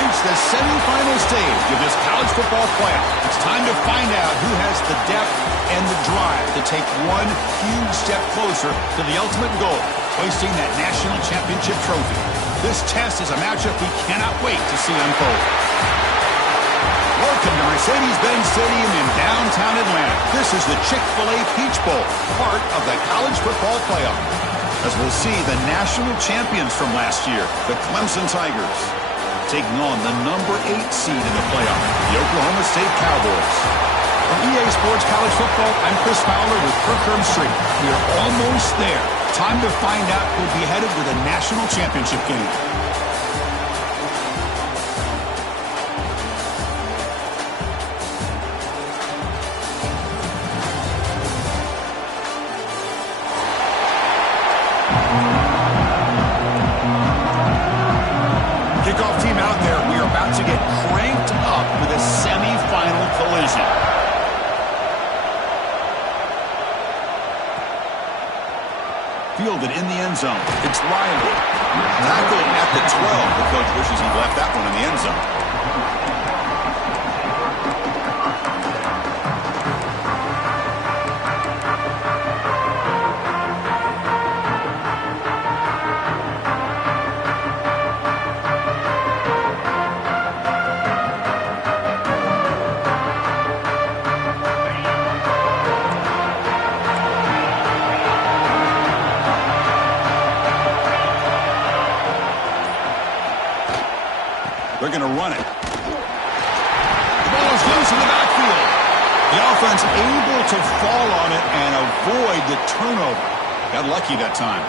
reached the semifinal stage of this college football playoff. It's time to find out who has the depth and the drive to take one huge step closer to the ultimate goal, hoisting that national championship trophy. This test is a matchup we cannot wait to see unfold. Welcome to Mercedes-Benz Stadium in downtown Atlanta. This is the Chick-fil-A Peach Bowl, part of the college football playoff. As we'll see the national champions from last year, the Clemson Tigers, taking on the number 8 seed in the playoff, the Oklahoma State Cowboys. From EA Sports College Football, I'm Chris Fowler with Kirk Herbstreit. We are almost there. Time to find out who'll be headed to the national championship game. Kickoff team out there. We are about to get cranked up with a semifinal collision. Fielded in the end zone. It's Riley. Tackled at the 12. The coach wishes he left that one in the end zone. They're going to run it. The ball is loose in the backfield. The offense able to fall on it and avoid the turnover. Got lucky that time.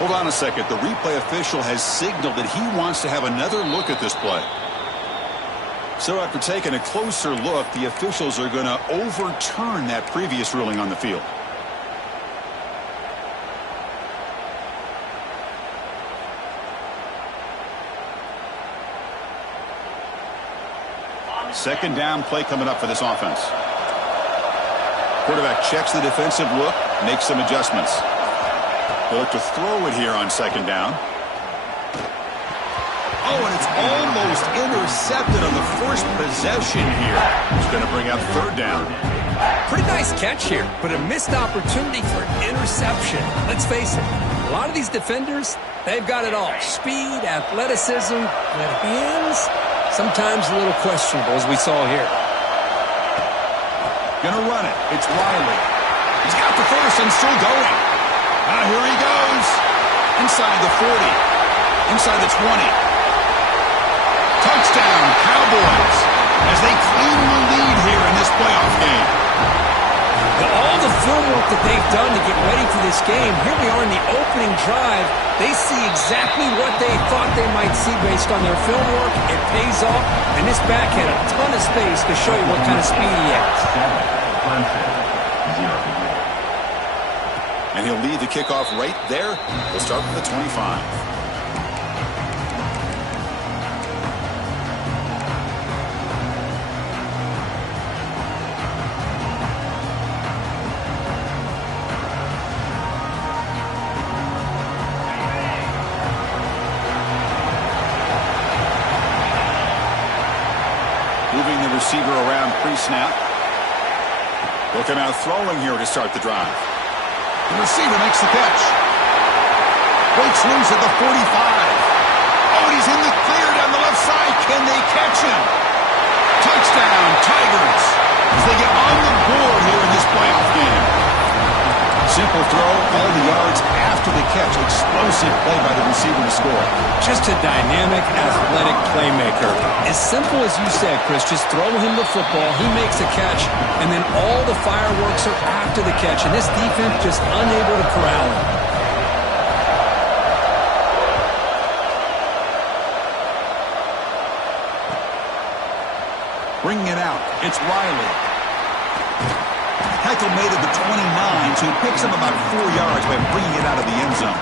Hold on a second. The replay official has signaled that he wants to have another look at this play. So after taking a closer look, the officials are going to overturn that previous ruling on the field. Second down play coming up for this offense. Quarterback checks the defensive look, makes some adjustments. They'll look to throw it here on second down. Oh, and it's almost intercepted on the first possession here. It's going to bring up third down. Pretty nice catch here, but a missed opportunity for an interception. Let's face it, a lot of these defenders, they've got it all. Speed, athleticism, but hands, sometimes a little questionable, as we saw here. Gonna run it. It's Riley. He's got the first and still going. Here he goes. Inside the 40. Inside the 20. Touchdown, Cowboys, as they claim the lead here in this playoff game. With all the film work that they've done to get ready for this game, here we are in the opening drive. They see exactly what they thought they might see based on their film work. It pays off, and this back had a ton of space to show you what kind of speed he has. And he'll lead the kickoff right there. We'll start with the 25. Moving the receiver around pre-snap. They'll come out throwing here to start the drive. The receiver makes the catch. Breaks loose at the 45. Oh, and he's in the clear down the left side. Can they catch him? Touchdown, Tigers, as they get on the board here in this playoff game. Simple throw, all the yards after the catch. Explosive play by the receiver to score. Just a dynamic, athletic playmaker. As simple as you said, Chris, just throw him the football, he makes a catch, and then all the fireworks are after the catch, and this defense just unable to corral him. Bringing it out, it's Riley. Tackle made at the 29, so he picks up about 4 yards by bringing it out of the end zone.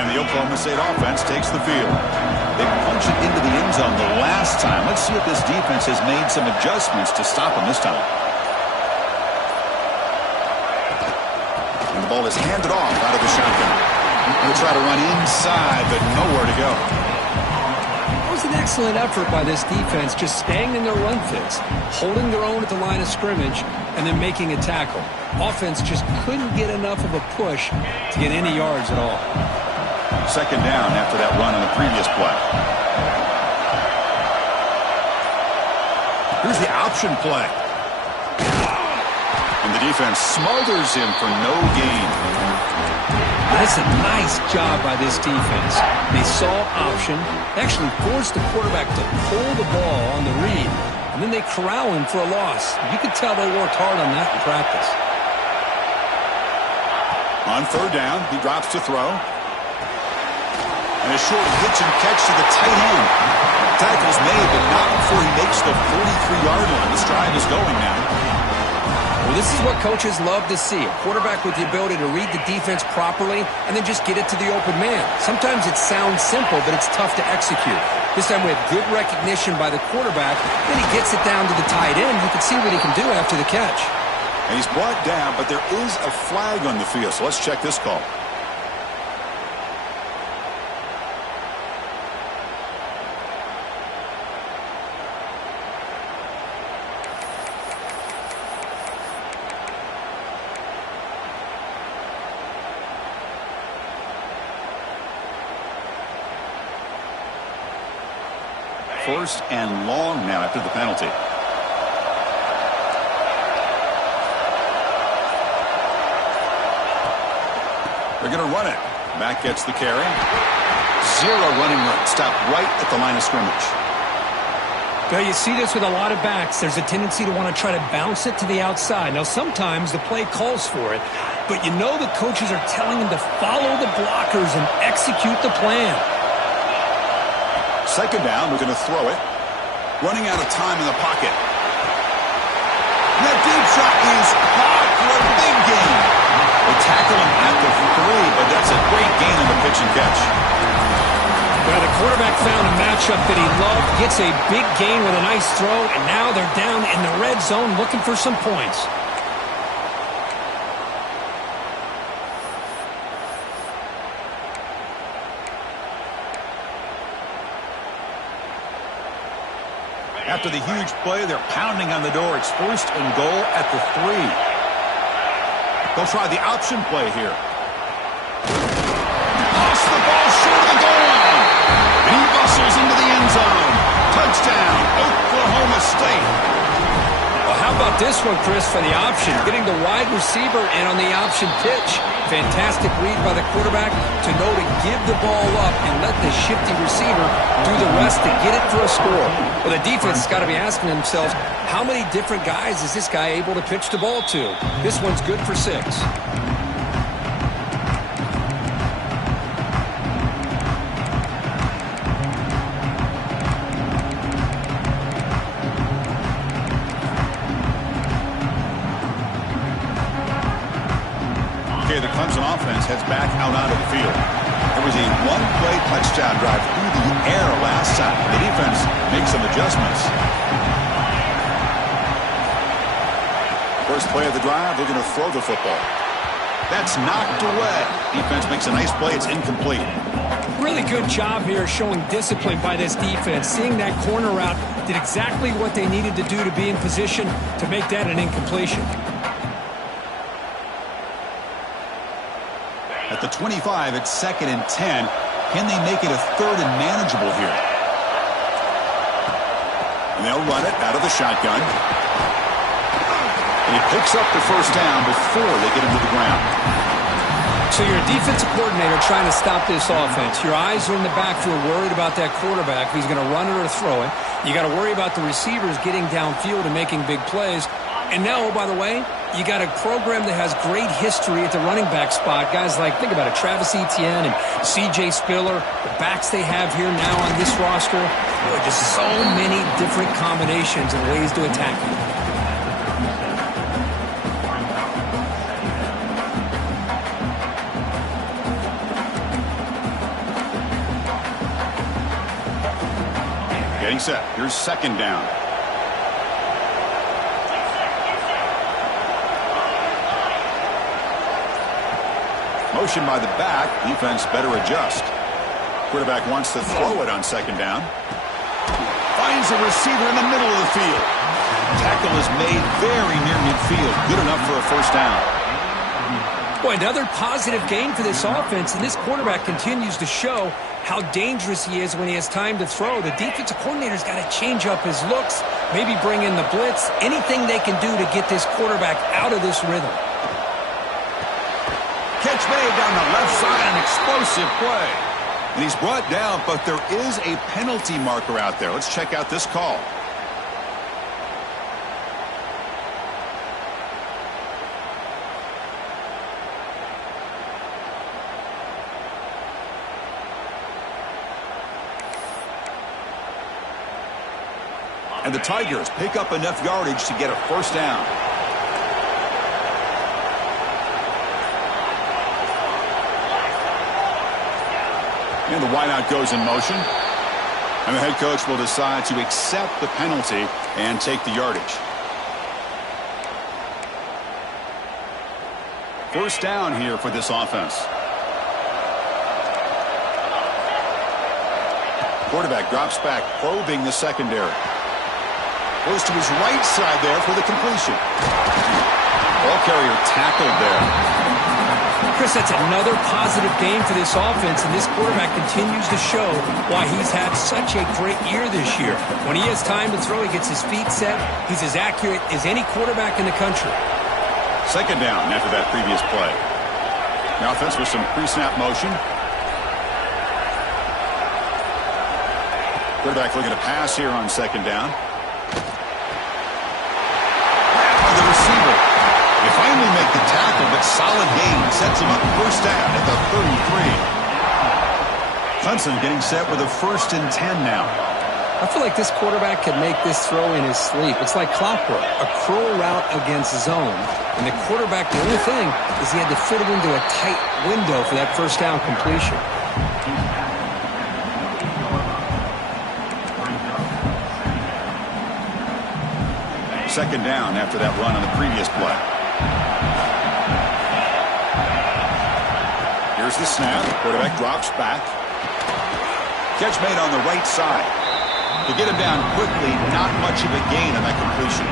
And the Oklahoma State offense takes the field. They punch it into the end zone the last time. Let's see if this defense has made some adjustments to stop him this time. And the ball is handed off out of the shotgun. They'll try to run inside, but nowhere to go. It was an excellent effort by this defense, just staying in their run fits, holding their own at the line of scrimmage, and then making a tackle. Offense just couldn't get enough of a push to get any yards at all. Second down after that run on the previous play. Here's the option play. And the defense smothers him for no gain. That's a nice job by this defense. They saw option, actually forced the quarterback to pull the ball on the read, and then they corral him for a loss. You could tell they worked hard on that in practice. On third down, he drops to throw. And a short hitch and catch to the tight end. Tackle's made, but not before he makes the 43-yard line. This drive is going now. Well, this is what coaches love to see. A quarterback with the ability to read the defense properly and then just get it to the open man. Sometimes it sounds simple, but it's tough to execute. This time we have good recognition by the quarterback. Then he gets it down to the tight end. You can see what he can do after the catch. And he's brought down, but there is a flag on the field, so let's check this call. First and long now after the penalty. They're going to run it. Mack gets the carry. Zero running room. Stop right at the line of scrimmage. Now, you see this with a lot of backs. There's a tendency to want to try to bounce it to the outside. Now, sometimes the play calls for it, but you know the coaches are telling them to follow the blockers and execute the plan. Second down, we're going to throw it. Running out of time in the pocket. And that deep shot is caught for a big gain. They tackle him at the 3, but that's a great gain on the pitch and catch. Well, the quarterback found a matchup that he loved, gets a big gain with a nice throw, and now they're down in the red zone looking for some points. After the huge play, they're pounding on the door. It's first and goal at the 3. They'll try the option play here. Lost the ball short of the goal line. And he bustles into the end zone. Touchdown, Oklahoma State. Well, how about this one, Chris, for the option? Getting the wide receiver in on the option pitch. Fantastic read by the quarterback to know to give the ball up and let the shifty receiver do the rest to get it for a score. Well, the defense has got to be asking themselves, how many different guys is this guy able to pitch the ball to? This one's good for 6. The Clemson offense heads back out onto the field. There was a one-play touchdown drive through the air last time. The defense makes some adjustments. First play of the drive, they're going to throw the football. That's knocked away. Defense makes a nice play. It's incomplete. Really good job here showing discipline by this defense. Seeing that corner route, did exactly what they needed to do to be in position to make that an incompletion. At the 25, it's 2nd and 10. Can they make it a 3rd and manageable here? And they'll run it out of the shotgun. And he picks up the first down before they get him to the ground. So you're a defensive coordinator trying to stop this offense. Your eyes are in the backfield worried about that quarterback who's going to run it or throw it. You got to worry about the receivers getting downfield and making big plays. And now, oh, by the way, you got a program that has great history at the running back spot. Guys like, think about it, Travis Etienne and C.J. Spiller, the backs they have here now on this roster. Boy, just so many different combinations and ways to attack you. Getting Getting set. Here's second down. Motion by the back. Defense better adjust. Quarterback wants to throw it on second down. Finds a receiver in the middle of the field. Tackle is made very near midfield. Good enough for a first down. Boy, another positive game for this offense, and this quarterback continues to show how dangerous he is when he has time to throw. The defensive coordinator's got to change up his looks, maybe bring in the blitz, anything they can do to get this quarterback out of this rhythm. Catch made down the left side, an explosive play. And he's brought down, but there is a penalty marker out there. Let's check out this call. And the Tigers pick up enough yardage to get a first down. And the wideout goes in motion. And the head coach will decide to accept the penalty and take the yardage. First down here for this offense. Quarterback drops back, probing the secondary. Goes to his right side there for the completion. Ball carrier tackled there. Chris, that's another positive game for this offense, and this quarterback continues to show why he's had such a great year this year. When he has time to throw, he gets his feet set. He's as accurate as any quarterback in the country. Second down after that previous play. The offense with some pre-snap motion. Quarterback looking to pass here on second down. The receiver. They finally make the tackle, but solid gain sets him up first down at the 33. Clemson getting set with a 1st and 10 now. I feel like this quarterback could make this throw in his sleep. It's like clockwork, a curl route against zone. And the quarterback, the only thing is he had to fit it into a tight window for that first down completion. Second down after that run on the previous play. Here's the snap. Quarterback drops back. Catch made on the right side. To get him down quickly, not much of a gain on that completion.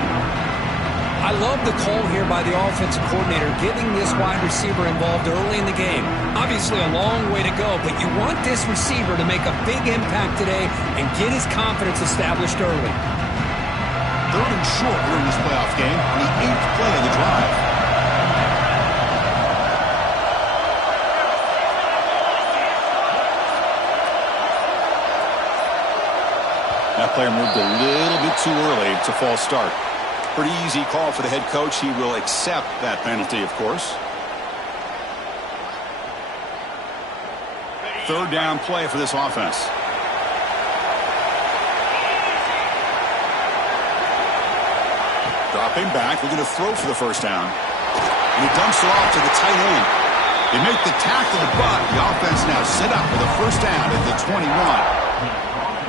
I love the call here by the offensive coordinator, getting this wide receiver involved early in the game. Obviously a long way to go, but you want this receiver to make a big impact today and get his confidence established early. 3rd and short during this playoff game on the 8th play of the drive. That player moved a little bit too early. It's a false start. Pretty easy call for the head coach. He will accept that penalty, of course. 3rd down play for this offense. Dropping back, looking to throw for the first down. And he dumps it off to the tight end. They make the tackle, but the offense now set up for the first down at the 21.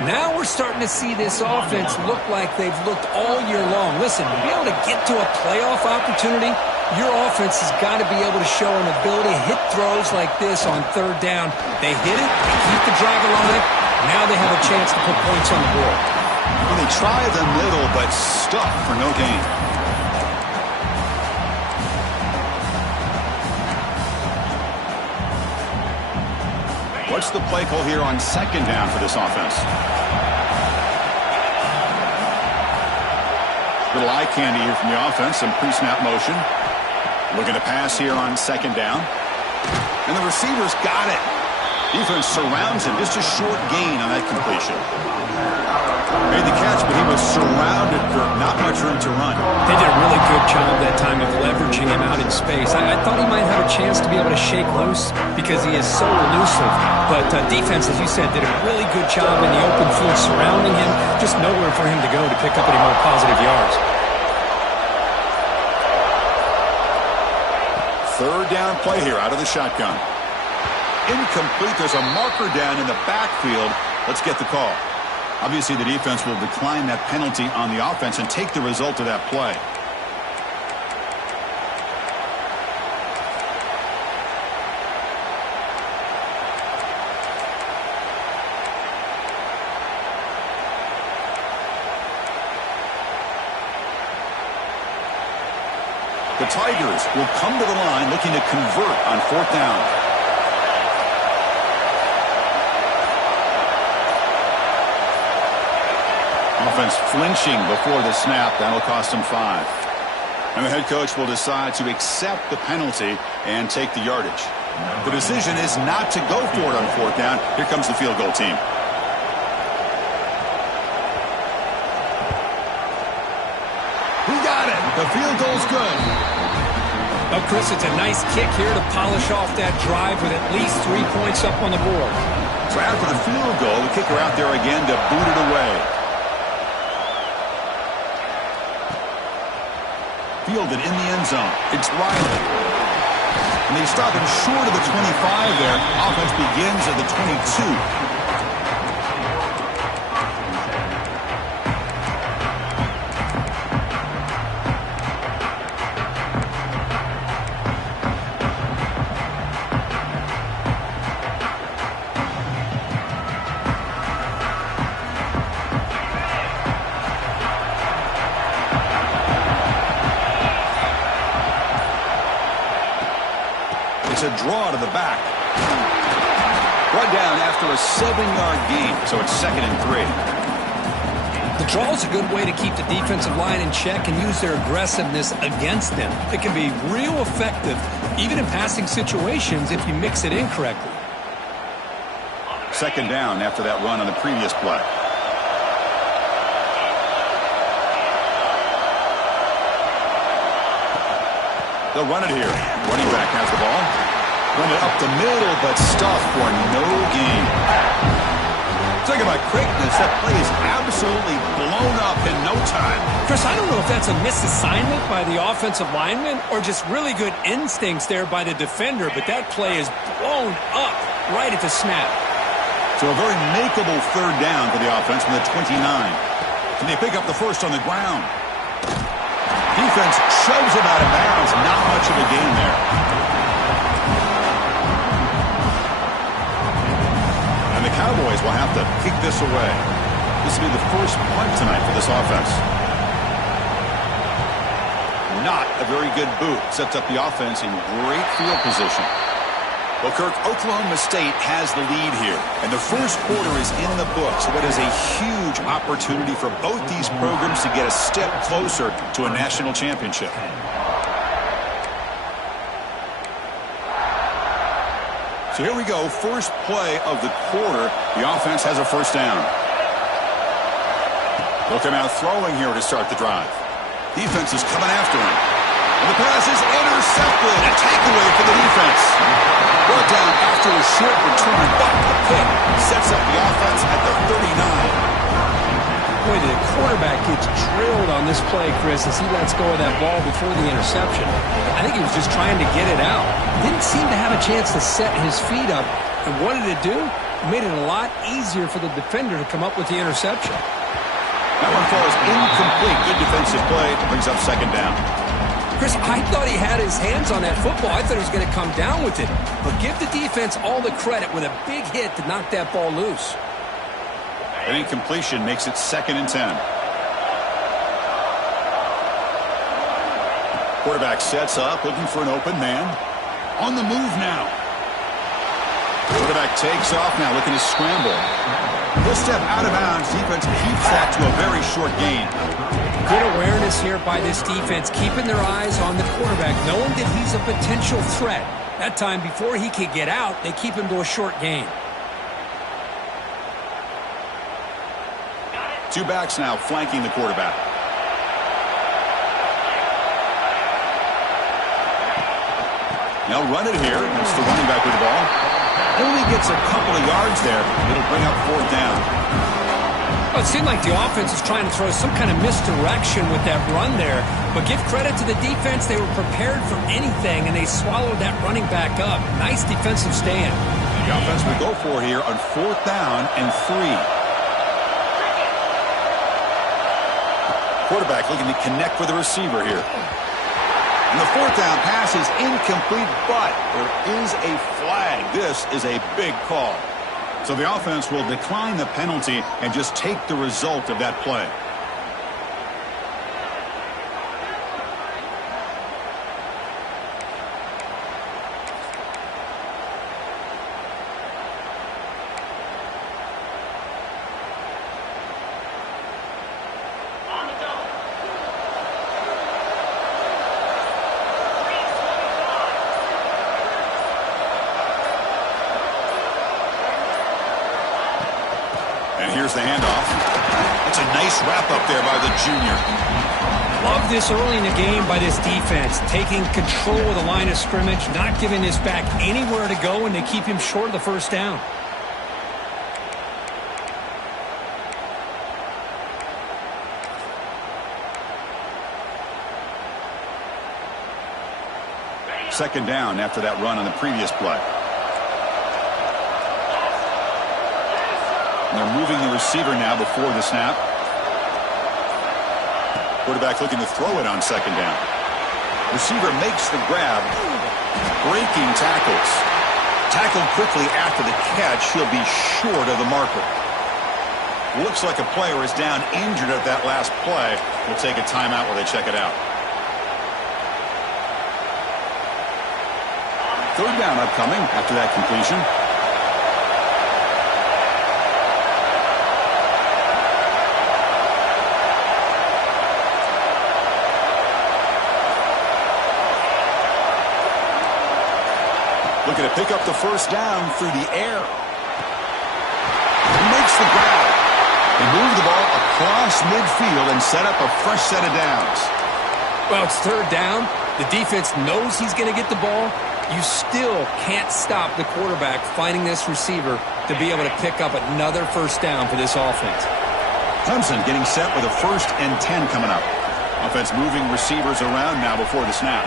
Now we're starting to see this offense look like they've looked all year long. Listen, to be able to get to a playoff opportunity, your offense has got to be able to show an ability to hit throws like this on 3rd down. They hit it, they keep the drive alive. Now they have a chance to put points on the board. Well, they try the middle, but stuff for no gain. What's the play call here on second down for this offense? Little eye candy here from the offense, some pre-snap motion. Looking to pass here on second down. And the receiver's got it. Defense surrounds him. Just a short gain on that completion. Made the catch, but he was surrounded, Kirk. Not much room to run. They did a really good job that time of leveraging him out in space. I thought he might have a chance to be able to shake loose because he is so elusive. But defense, as you said, did a really good job in the open field surrounding him. Just nowhere for him to go to pick up any more positive yards. 3rd down play here out of the shotgun. Incomplete. There's a marker down in the backfield. Let's get the call. Obviously, the defense will decline that penalty on the offense and take the result of that play. The Tigers will come to the line looking to convert on 4th down. Offense flinching before the snap. That'll cost them 5. And the head coach will decide to accept the penalty and take the yardage. The decision is not to go for it on 4th down. Here comes the field goal team. He got it. The field goal's good. Well, Chris, it's a nice kick here to polish off that drive with at least 3 points up on the board. So after the field goal, the kicker out there again to boot it away. Fielded in the end zone. It's Riley. And they stop him short of the 25 there. Offense begins at the 22. A draw to the back. Brought down after a 7-yard gain, so it's 2nd and 3. The draw is a good way to keep the defensive line in check and use their aggressiveness against them. It can be real effective, even in passing situations, if you mix it in correctly. 2nd down after that run on the previous play. They'll run it here. Running back has the ball. Run it up the middle, but stuffed for no gain. Talk about quickness. That play is absolutely blown up in no time. Chris, I don't know if that's a misassignment by the offensive lineman or just really good instincts there by the defender, but that play is blown up right at the snap. So a very makeable 3rd down for the offense from the 29. Can they pick up the first on the ground? Defense shoves him out of bounds. Not much of a gain there. And the Cowboys will have to kick this away. This will be the first punt tonight for this offense. Not a very good boot. Sets up the offense in great field position. Well, Kirk, Oklahoma State has the lead here, and the first quarter is in the books. So it is a huge opportunity for both these programs to get a step closer to a national championship. So here we go, first play of the quarter. The offense has a 1st down. They'll come out throwing here to start the drive. Defense is coming after him. And the pass is intercepted. A takeaway for the defense. Brought down after a short return, but the pick sets up the offense at the 39. Boy, the quarterback gets drilled on this play, Chris, as he lets go of that ball before the interception. I think he was just trying to get it out. Didn't seem to have a chance to set his feet up. And what did it do? It made it a lot easier for the defender to come up with the interception. That one falls incomplete. Good defensive play. Brings up 2nd down. Chris, I thought he had his hands on that football. I thought he was going to come down with it. But give the defense all the credit with a big hit to knock that ball loose. An incompletion makes it 2nd and 10. Quarterback sets up, looking for an open man. On the move now. Quarterback takes off now, looking to scramble. He'll step out of bounds. Defense keeps that to a very short gain. Good awareness here by this defense, keeping their eyes on the quarterback, knowing that he's a potential threat. That time, before he could get out, they keep him to a short gain. 2 backs now flanking the quarterback. They'll run it here. That's the running back with the ball. Only gets a couple of yards there. It'll bring up 4th down. Well, it seemed like the offense was trying to throw some kind of misdirection with that run there. But give credit to the defense. They were prepared for anything, and they swallowed that running back up. Nice defensive stand. The offense will go for it here on 4th down and 3. quarterback looking to connect with the receiver here. And the fourth down pass is incomplete, but there is a flag. This is a big call. So the offense will decline the penalty and just take the result of that play. And here's the handoff. That's a nice wrap up there by the junior. Love this early in the game by this defense, taking control of the line of scrimmage, not giving this back anywhere to go, and they keep him short of the first down. Second down after that run on the previous play. And they're moving the receiver now before the snap. Quarterback looking to throw it on second down. Receiver makes the grab. Breaking tackles. Tackled quickly after the catch. He'll be short of the marker. Looks like a player is down injured at that last play. We'll take a timeout while they check it out. Third down upcoming after that completion. Looking to pick up the first down through the air. He makes the grab. They move the ball across midfield and set up a fresh set of downs. Well, it's third down. The defense knows he's going to get the ball. You still can't stop the quarterback finding this receiver to be able to pick up another first down for this offense. Clemson getting set with a 1st and 10 coming up. Offense moving receivers around now before the snap.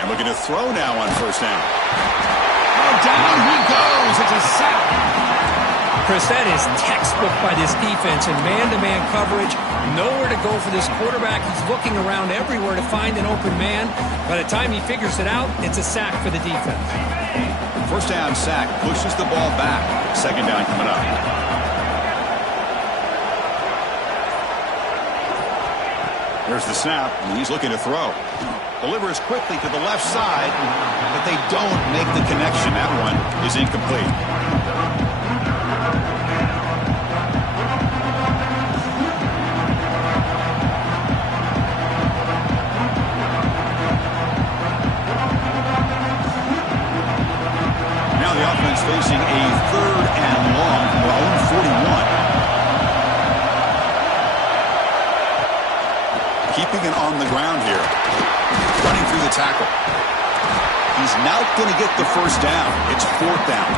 And looking to throw now on first down. Oh, down he goes. It's a sack. Chris, that is textbook by this defense in man-to-man coverage. Nowhere to go for this quarterback. He's looking around everywhere to find an open man. By the time he figures it out, it's a sack for the defense. First down sack pushes the ball back. Second down coming up. There's the snap, and he's looking to throw. Delivers quickly to the left side, but they don't make the connection. That one is incomplete. Now the offense facing a 3rd and long from their own 41. Keeping it on the ground here. Running through the tackle. He's not going to get the first down. It's 4th down.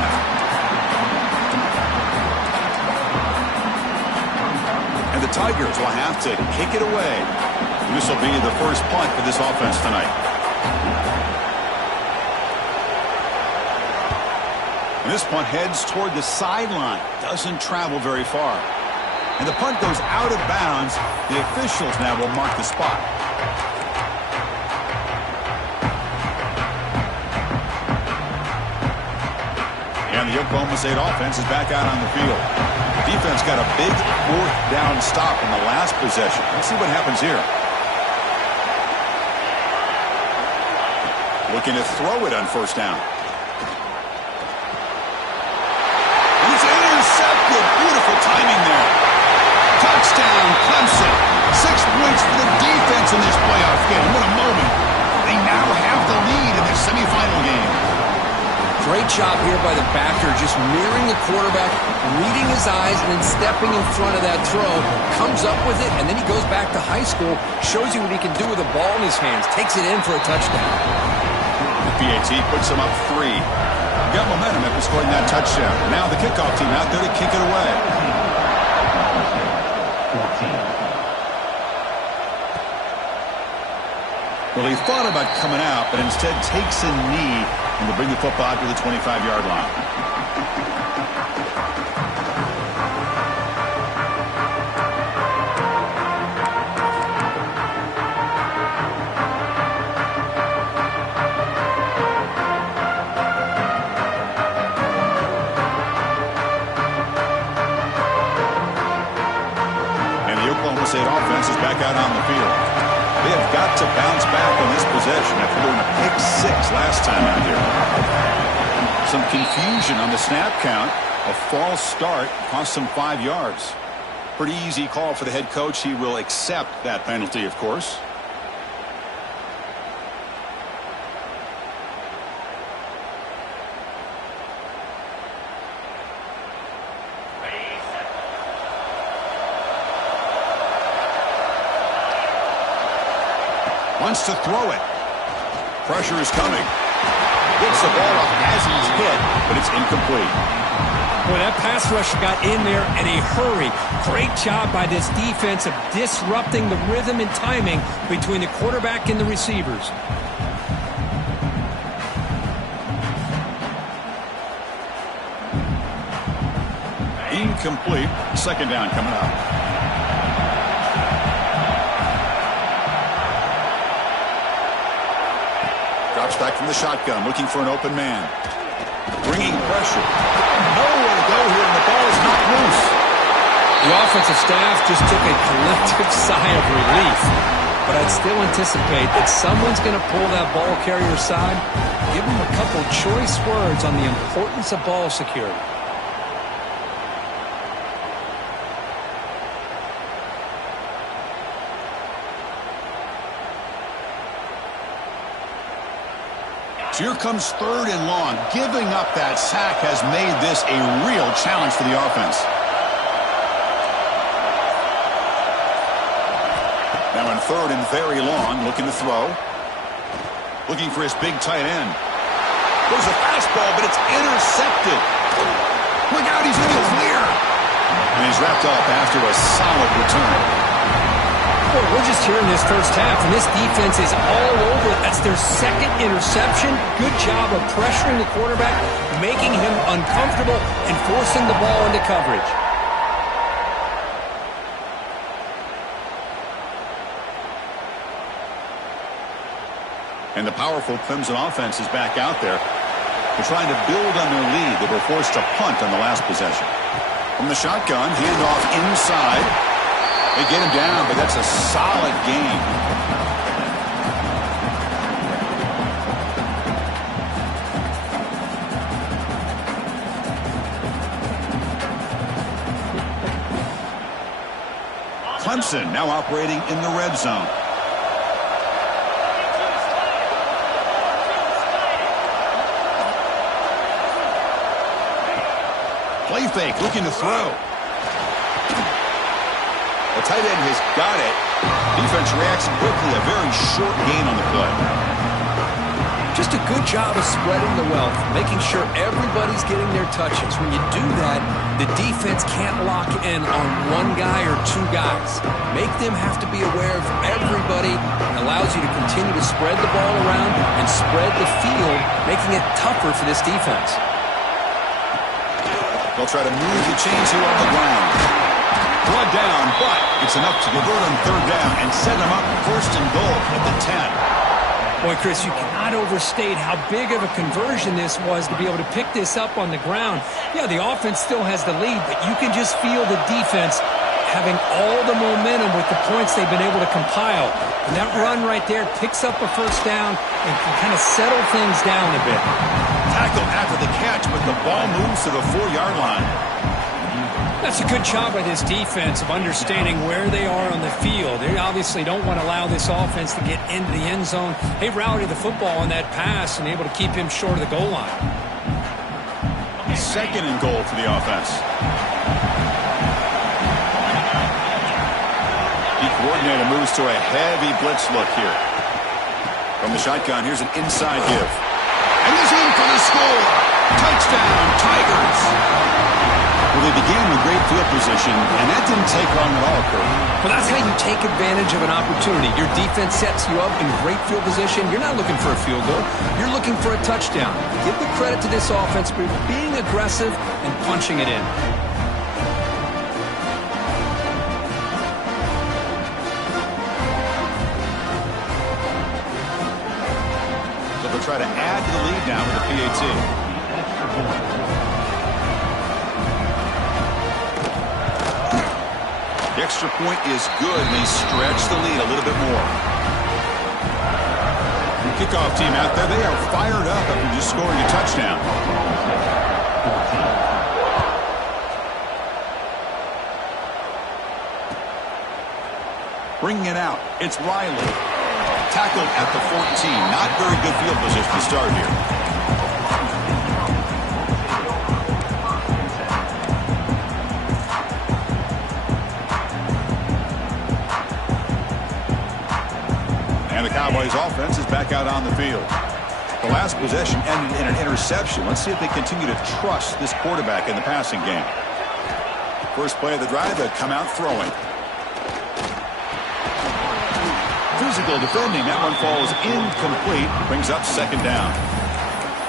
And the Tigers will have to kick it away. This will be the first punt for this offense tonight. And this punt heads toward the sideline. Doesn't travel very far. And the punt goes out of bounds. The officials now will mark the spot. And the Oklahoma State offense is back out on the field. Defense got a big 4th down stop in the last possession. Let's see what happens here. Looking to throw it on first down. And it's intercepted. Beautiful timing there. Touchdown, Clemson. 6 points for the defense in this playoff game. What a moment. They now have the lead in this semifinal game. Great job here by the backer, just mirroring the quarterback, reading his eyes, and then stepping in front of that throw. Comes up with it, and then he goes back to high school, shows you what he can do with the ball in his hands, takes it in for a touchdown. The PAT puts them up 3. Got momentum after scoring that touchdown. Now the kickoff team out there to kick it away. Well, he thought about coming out, but instead takes a knee and will bring the football to the 25-yard line. offense is back out on the field. They have got to bounce back on this possession after doing a pick 6 last time out here. Some confusion on the snap count. A false start cost them 5 yards. Pretty easy call for the head coach. He will accept that penalty, of course. Wants to throw it. Pressure is coming. Gets the ball off as he's hit, but it's incomplete. Boy, that pass rush got in there in a hurry. Great job by this defense of disrupting the rhythm and timing between the quarterback and the receivers. Incomplete. Second down coming up. Drops back from the shotgun, looking for an open man. Bringing pressure. Nowhere to go here, and the ball is not loose. The offensive staff just took a collective sigh of relief. But I'd still anticipate that someone's going to pull that ball carrier aside, give him a couple choice words on the importance of ball security. So here comes 3rd and long. Giving up that sack has made this a real challenge for the offense. Now in 3rd and very long, looking to throw. Looking for his big tight end. There's a fastball, but it's intercepted. Look out, he's in the clear. And he's wrapped up after a solid return. Boy, we're just here in this first half, and this defense is all over. That's their 2nd interception. Good job of pressuring the quarterback, making him uncomfortable, and forcing the ball into coverage. And the powerful Clemson offense is back out there. They're trying to build on their lead. They were forced to punt on the last possession. From the shotgun, handoff inside. They get him down, but that's a solid game. Clemson now operating in the red zone. Play fake, looking to throw. The tight end has got it. Defense reacts quickly. A very short gain on the play. Just a good job of spreading the wealth, making sure everybody's getting their touches. When you do that, the defense can't lock in on one guy or 2 guys. Make them have to be aware of everybody, and allows you to continue to spread the ball around and spread the field, making it tougher for this defense. They'll try to move the chains here on the ground. Brought down, but it's enough to convert on 3rd down and set them up 1st and goal at the 10. Boy, Chris, you cannot overstate how big of a conversion this was to be able to pick this up on the ground. Yeah, the offense still has the lead, but you can just feel the defense having all the momentum with the points they've been able to compile. And that run right there picks up a 1st down and can kind of settle things down a bit. Tackle after the catch, but the ball moves to the 4-yard line. That's a good job by this defense of understanding where they are on the field. They obviously don't want to allow this offense to get into the end zone. They routed the football on that pass and able to keep him short of the goal line. 2nd and goal for the offense. The coordinator moves to a heavy blitz look here. From the shotgun, here's an inside give. And he's in for the score. Touchdown, Tigers. Well, they began with great field position, and that didn't take long at all, Kurt. Well, that's how you take advantage of an opportunity. Your defense sets you up in great field position. You're not looking for a field goal. You're looking for a touchdown. Give the credit to this offense for being aggressive and punching it in. So they'll try to add to the lead now with the PAT. The extra point is good, and they stretch the lead a little bit more. The kickoff team out there, they are fired up after just scoring a touchdown. Bringing it out, it's Riley. Tackled at the 14. Not very good field position to start here. And the Cowboys offense is back out on the field. The last possession ended in an interception. Let's see if they continue to trust this quarterback in the passing game. First play of the drive, they come out throwing. Physical defending. That one falls incomplete. Brings up second down.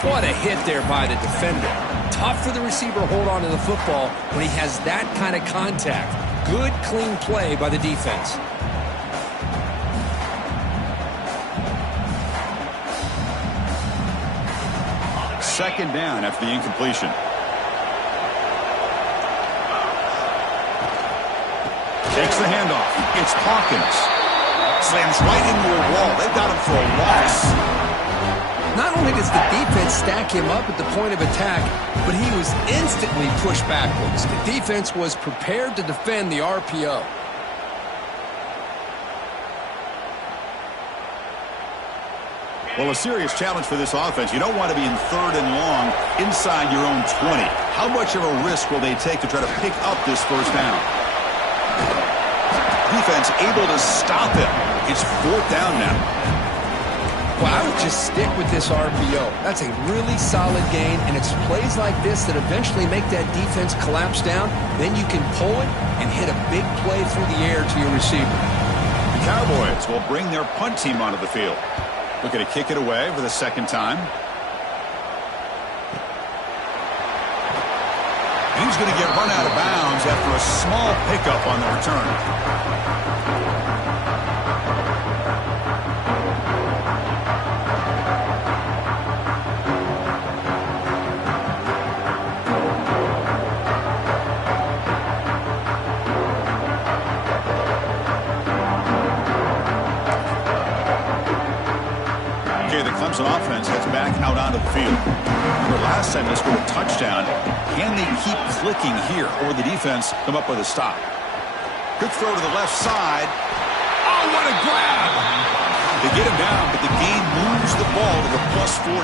What a hit there by the defender. Tough for the receiver to hold on to the football when he has that kind of contact. Good, clean play by the defense. Second down after the incompletion. Takes the handoff. It's Hawkins. Slams right into a wall. They've got him for a loss. Not only does the defense stack him up at the point of attack, but he was instantly pushed backwards. The defense was prepared to defend the RPO. Well, a serious challenge for this offense. You don't want to be in third and long inside your own 20. How much of a risk will they take to try to pick up this first down? Defense able to stop him. It's fourth down now. Well, I would just stick with this RPO. That's a really solid gain, and it's plays like this that eventually make that defense collapse down. Then you can pull it and hit a big play through the air to your receiver. The Cowboys will bring their punt team onto the field. Looking to kick it away for the second time. He's going to get run out of bounds after a small pickup on the return. The Clemson offense heads back out onto the field. The last time they scored a touchdown. Can they keep clicking here, or the defense come up with a stop? Quick throw to the left side. Oh, what a grab! They get him down, but the game moves the ball to the plus 40.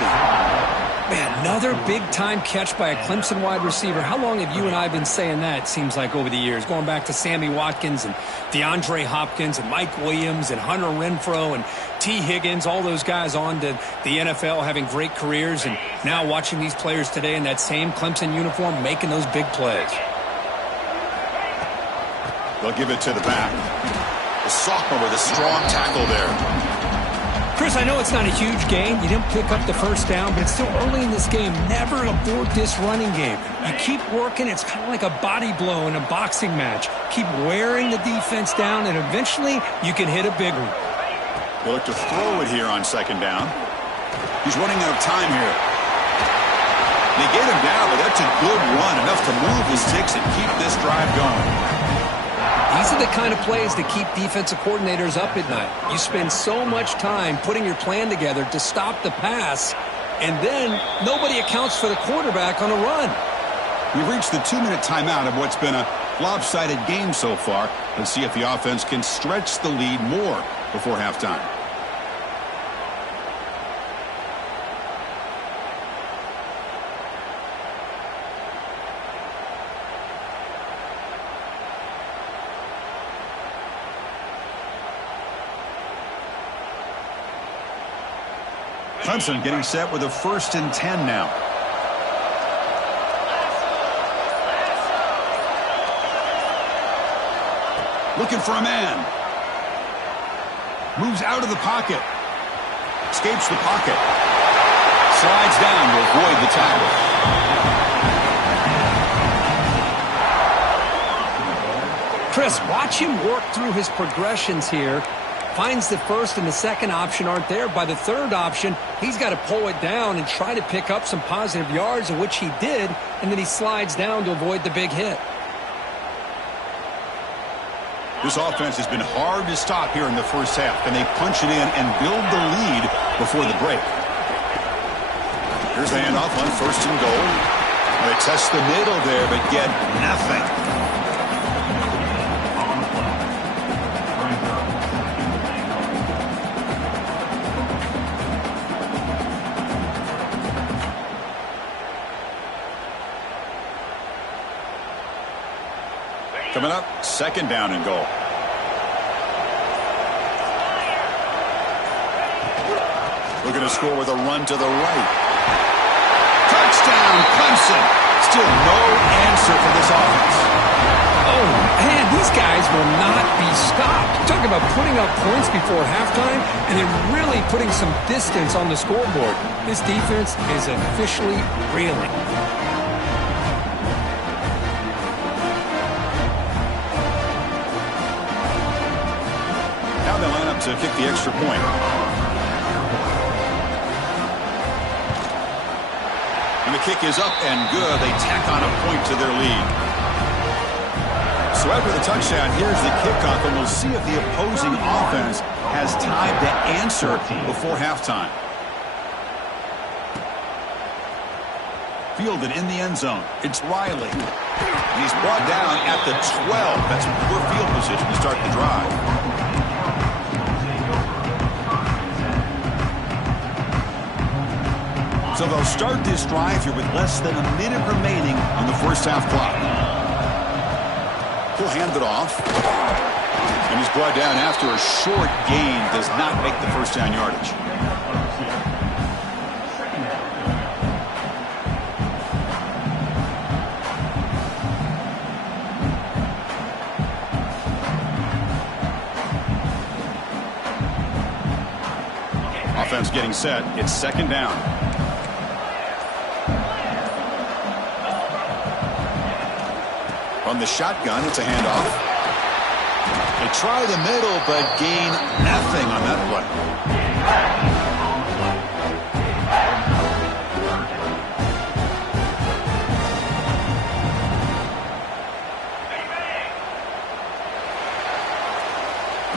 Man, another big-time catch by a Clemson wide receiver. How long have you and I been saying that, it seems like, over the years? Going back to Sammy Watkins and DeAndre Hopkins and Mike Williams and Hunter Renfrow and T. Higgins, all those guys on to the NFL having great careers, and now watching these players today in that same Clemson uniform making those big plays. They'll give it to the back. The sophomore with a strong tackle there. Chris, I know it's not a huge gain. You didn't pick up the first down, but it's still early in this game. Never abort this running game. You keep working. It's kind of like a body blow in a boxing match. Keep wearing the defense down, and eventually you can hit a big one. They'll look to throw it here on second down. He's running out of time here. They get him down, but that's a good run, enough to move the sticks and keep this drive going. These are the kind of plays that keep defensive coordinators up at night. You spend so much time putting your plan together to stop the pass, and then nobody accounts for the quarterback on a run. We've reached the 2-minute timeout of what's been a lopsided game so far. Let's see if the offense can stretch the lead more before halftime. Clemson getting set with a 1st and 10 now. Looking for a man. Moves out of the pocket. Escapes the pocket. Slides down to avoid the tackle. Chris, watch him work through his progressions here. Finds the first and the second option aren't there. By the third option, he's got to pull it down and try to pick up some positive yards, of which he did, and then he slides down to avoid the big hit. This offense has been hard to stop here in the first half. Can they punch it in and build the lead before the break? Here's the handoff on 1st and goal. They test the middle there, but get nothing. Coming up, 2nd down and goal. Looking to score with a run to the right. Touchdown, Clemson. Still no answer for this offense. Oh, man, these guys will not be stopped. Talk about putting up points before halftime, and then really putting some distance on the scoreboard. This defense is officially reeling. Now they line up to kick the extra point. And the kick is up and good. They tack on a point to their lead. So after the touchdown, here's the kickoff, and we'll see if the opposing offense has time to answer before halftime. Fielded in the end zone. It's Riley. And he's brought down at the 12. That's poor field position to start the drive. So they'll start this drive here with less than a minute remaining on the first half clock. He'll hand it off. And he's brought down after a short gain. Does not make the first down yardage. Offense getting set. It's 2nd down. On the shotgun, it's a handoff. They try the middle, but gain nothing on that play.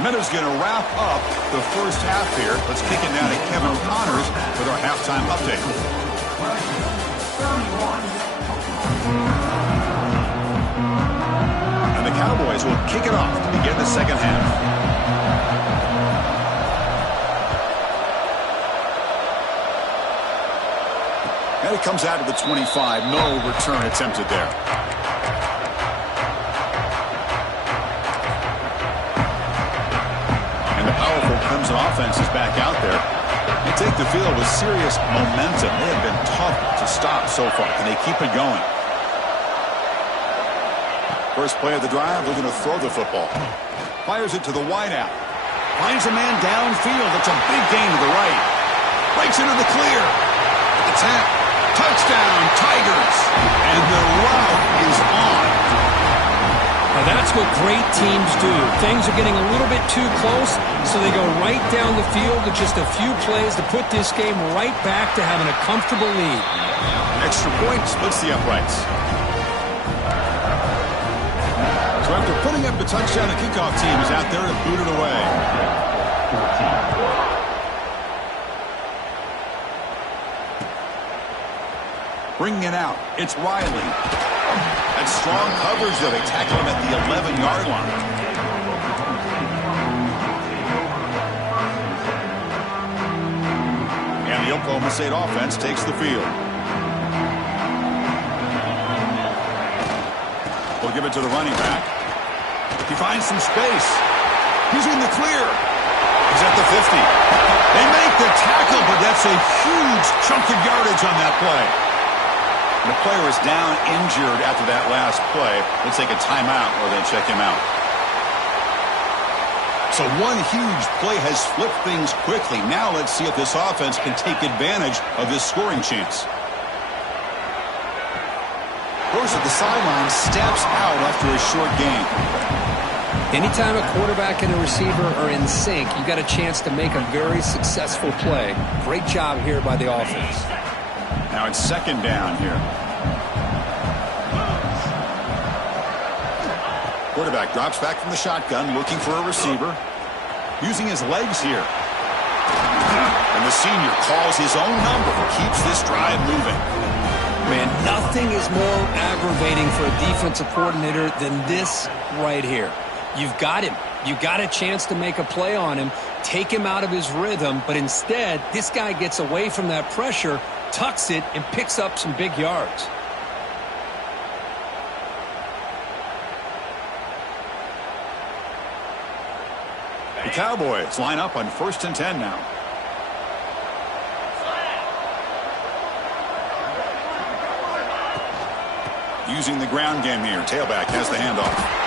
Minuta's going to wrap up the first half here. Let's kick it now to Kevin Connors with our halftime update. Cowboys will kick it off to begin the second half. And it comes out to the 25. No return attempted there. And the powerful Clemson offense is back out there. They take the field with serious momentum. They have been tough to stop so far. Can they keep it going? First play of the drive, looking to throw the football. Fires it to the wideout. Finds a man downfield. It's a big gain to the right. Breaks into the clear. At the 10. Touchdown, Tigers. And the route is on. Now that's what great teams do. Things are getting a little bit too close, so they go right down the field with just a few plays to put this game right back to having a comfortable lead. Extra point splits the uprights. So after putting up the touchdown, the kickoff team is out there to boot it away. Bringing it out, it's Riley. That's strong coverage, though. They tackle him at the 11-yard line. And the Oklahoma State offense takes the field. We'll give it to the running back. He finds some space. He's in the clear. He's at the 50. They make the tackle, but that's a huge chunk of yardage on that play. And the player is down injured after that last play. They'll take a timeout or they check him out. So one huge play has flipped things quickly. Now let's see if this offense can take advantage of this scoring chance. Goes to the sideline, steps out after a short gain. Anytime a quarterback and a receiver are in sync, you got a chance to make a very successful play. Great job here by the offense. Now it's 2nd down here. Quarterback drops back from the shotgun, looking for a receiver. Using his legs here. And the senior calls his own number, keeps this drive moving. Man, nothing is more aggravating for a defensive coordinator than this right here. You've got him. You got a chance to make a play on him, take him out of his rhythm, but instead, this guy gets away from that pressure, tucks it, and picks up some big yards. The Cowboys line up on 1st and 10 now. Using the ground game here. Tailback has the handoff.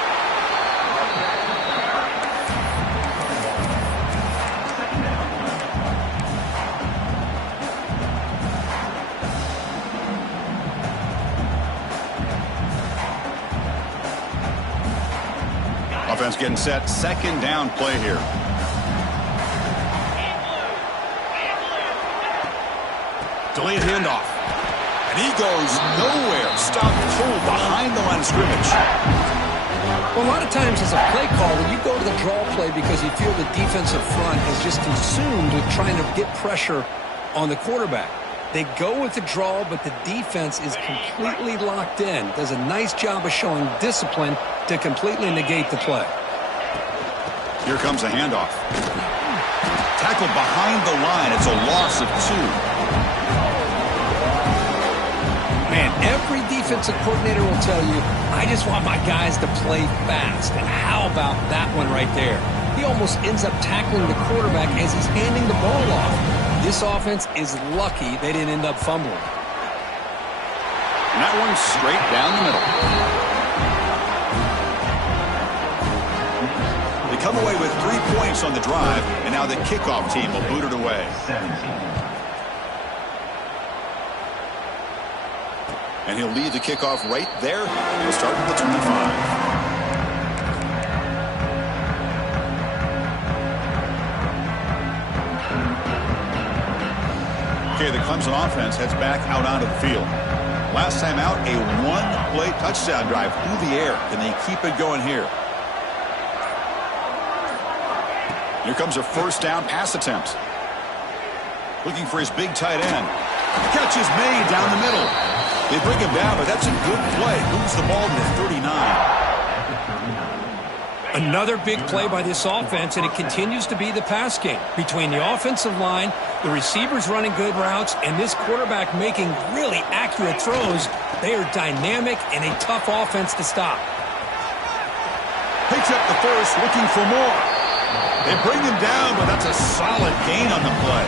Offense getting set. 2nd down play here. Delayed handoff. And he goes nowhere. Stopped cold behind the line of scrimmage. Well, a lot of times as a play caller, you go to the draw play because you feel the defensive front is just consumed with trying to get pressure on the quarterback. They go with the draw, but the defense is completely locked in. Does a nice job of showing discipline to completely negate the play. Here comes a handoff. Tackled behind the line. It's a loss of 2. Man, every defensive coordinator will tell you, I just want my guys to play fast. And how about that one right there? He almost ends up tackling the quarterback as he's handing the ball off. This offense is lucky they didn't end up fumbling. And that one's straight down the middle. They come away with 3 points on the drive, and now the kickoff team will boot it away. And he'll lead the kickoff right there. He'll start at the 25. Okay, the Clemson offense heads back out onto the field. Last time out, a 1-play touchdown drive through the air. Can they keep it going here? Here comes a 1st down pass attempt. Looking for his big tight end. Catch is made down the middle. They bring him down, but that's a good play. Moves the ball to the 39. Another big play by this offense, and it continues to be the pass game. Between the offensive line, the receivers running good routes, and this quarterback making really accurate throws, they are dynamic and a tough offense to stop. Picks up the first, looking for more. They bring him down, but that's a solid gain on the play.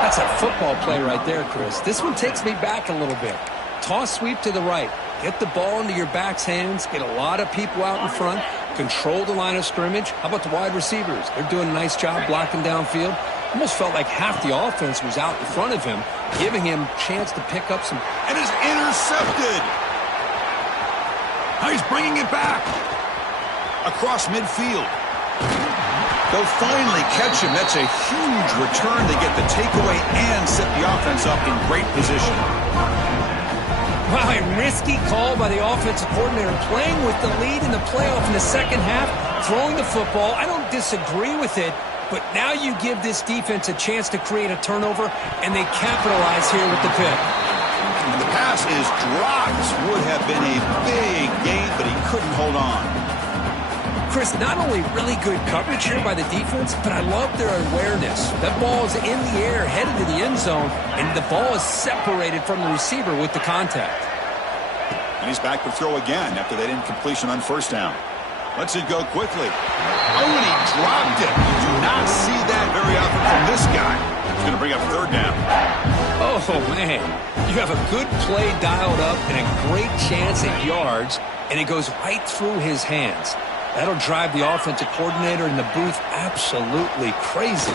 That's a football play right there, Chris. This one takes me back a little bit. Toss sweep to the right. Get the ball into your back's hands. Get a lot of people out in front. Control the line of scrimmage. How about the wide receivers? They're doing a nice job blocking downfield. Almost felt like half the offense was out in front of him, giving him a chance to pick up some. And is intercepted. Now he's bringing it back. Across midfield. They'll finally catch him. That's a huge return. They get the takeaway and set the offense up in great position. Wow, a risky call by the offensive coordinator, playing with the lead in the playoff in the second half, throwing the football. I don't disagree with it, but now you give this defense a chance to create a turnover, and they capitalize here with the pick. And the pass is dropped. This would have been a big gain, but he couldn't hold on. Chris, not only really good coverage here by the defense, but I love their awareness. That ball is in the air, headed to the end zone, and the ball is separated from the receiver with the contact. And he's back to throw again after that incompletion on 1st down. Lets it go quickly. Oh, and he dropped it. You do not see that very often from this guy. He's going to bring up 3rd down. Oh, man. You have a good play dialed up and a great chance at yards, and it goes right through his hands. That'll drive the offensive coordinator in the booth absolutely crazy.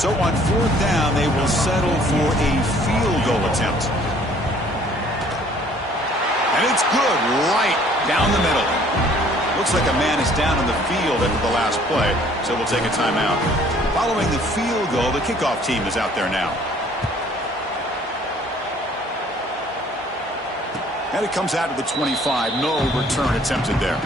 So on 4th down, they will settle for a field goal attempt. And it's good right down the middle. Looks like a man is down on the field after the last play, so we'll take a timeout. Following the field goal, the kickoff team is out there now. And it comes out to the 25. No return attempted there.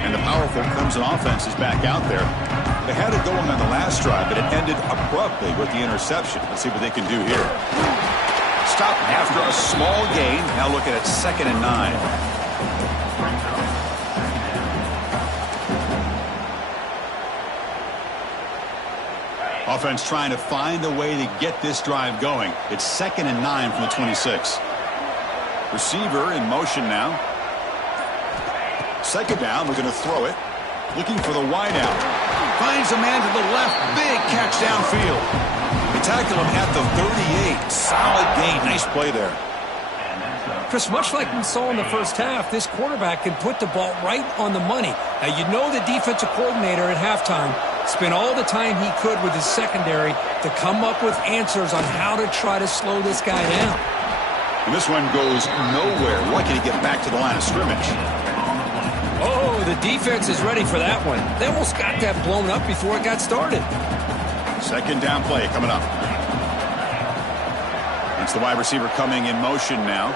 And the powerful Clemson offense is back out there. They had it going on the last drive, but it ended abruptly with the interception. Let's see what they can do here. Stop after a small gain. Now looking at 2nd and 9. Offense trying to find a way to get this drive going. It's 2nd and 9 from the 26. Receiver in motion now. 2nd down, looking to throw it. Looking for the wideout. Finds a man to the left. Big catch downfield. They tackle him at the 38. Solid gain. Nice play there. Chris, much like we saw in the first half, this quarterback can put the ball right on the money. Now, you know the defensive coordinator at halftime spent all the time he could with his secondary to come up with answers on how to try to slow this guy down. And this one goes nowhere. Lucky to get back to the line of scrimmage. Oh, the defense is ready for that one. They almost got that blown up before it got started. 2nd down play coming up. It's the wide receiver coming in motion now.